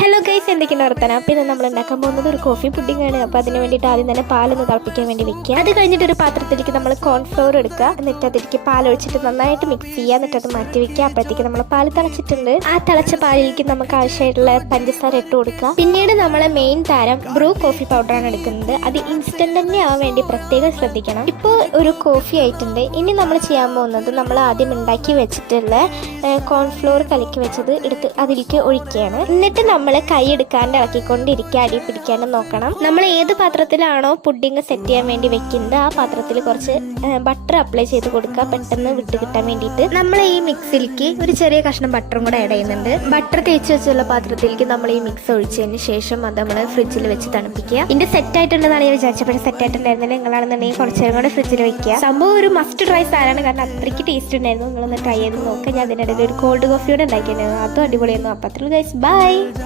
Hello guys, എന്തൊക്കെയാണ് വർത്തമാനം? അപ്പോൾ ഇന്ന് നമ്മൾ ഉണ്ടാക്കാൻ പോകുന്നത് ഒരു കോഫി പുഡിംഗ് ആണ്. അപ്പോൾ അതിന് വേണ്ടിയിട്ട് ആദ്യം തന്നെ പാലൊന്ന് തിളപ്പിക്കാൻ വേണ്ടി വെക്കുക. അത് കഴിഞ്ഞിട്ട് ഒരു പാത്രത്തിലേക്ക് നമ്മൾ കോൺഫ്ലോർ എടുക്കുക. എന്നിട്ട് അതിലേക്ക് പാലൊഴിച്ചിട്ട് നന്നായിട്ട് മിക്സ് ചെയ്യുക. എന്നിട്ട് അത് മാറ്റി വെക്കുക. അപ്പോഴത്തേക്ക് നമ്മൾ പാൽ തിളച്ചിട്ടുണ്ട്. ആ തിളച്ച പാലിലേക്ക് നമുക്ക് ആവശ്യമായിട്ടുള്ള പഞ്ചസാര ഇട്ട് കൊടുക്കുക. പിന്നീട് നമ്മളെ മെയിൻ താരം ബ്രൂ കോഫി പൗഡറാണ് എടുക്കുന്നത്. അത് ഇൻസ്റ്റന്റ് തന്നെ ആവാൻ വേണ്ടി പ്രത്യേകം ശ്രദ്ധിക്കണം. ഇപ്പോൾ ഒരു കോഫി ആയിട്ടുണ്ട്. ഇനി നമ്മൾ ചെയ്യാൻ പോകുന്നത് നമ്മൾ ആദ്യം ഉണ്ടാക്കി വെച്ചിട്ടുള്ള കോൺഫ്ലോർ കലക്കി വെച്ചത് എടുത്ത് അതിലേക്ക് ഒഴിക്കുകയാണ്. എന്നിട്ട് നമ്മൾ കൈ എടുക്കാണ്ട് ഇളക്കിക്കൊണ്ടിരിക്കുക, അടി പിടിക്കാണ്ട് നോക്കണം. നമ്മൾ ഏത് പാത്രത്തിലാണോ പുഡിംഗ് സെറ്റ് ചെയ്യാൻ വേണ്ടി വെക്കുന്നത് ആ പാത്രത്തിൽ കുറച്ച് ബട്ടർ അപ്ലൈ ചെയ്ത് കൊടുക്കുക, പെട്ടെന്ന് വിട്ട് കിട്ടാൻ വേണ്ടിയിട്ട്. നമ്മൾ ഈ മിക്സിലേക്ക് ഒരു ചെറിയ കഷ്ണം ബട്ടറും കൂടെ ആഡ് ചെയ്യുന്നുണ്ട്. ബട്ടർ തേച്ച് വെച്ചുള്ള പാത്രത്തിലേക്ക് നമ്മൾ ഈ മിക്സ് ഒഴിച്ചതിന് ശേഷം അത് നമ്മൾ ഫ്രിഡ്ജിൽ വെച്ച് തണുപ്പിക്കുക. ഇതിന്റെ സെറ്റ് ആയിട്ടുണ്ടെന്നാണ് ഞാൻ വിചാരിച്ചപ്പോൾ സെറ്റ് ആയിട്ടുണ്ടായിരുന്നില്ല. നിങ്ങളാണെന്നുണ്ടെങ്കിൽ കുറച്ച് നേരം കൂടെ ഫ്രിഡ്ജിൽ വെക്കുക. സംഭവം ഒരു മസ്റ്റ് ട്രൈ സാധനമാണ്, കാരണം അത്രയ്ക്ക് ടേസ്റ്റ് ഉണ്ടായിരുന്നു. നിങ്ങളൊന്ന് ട്രൈ ചെയ്ത് നോക്കുക. ഞാൻ അതിനിടയിൽ ഒരു കോൾഡ് കോഫിയോടെ ഉണ്ടാക്കിയിട്ടുണ്ടായിരുന്നു, അതും അടിപൊളിയായിരുന്നു. അപ്പോൾ അത്രയും ഗൈസ്, ബൈ.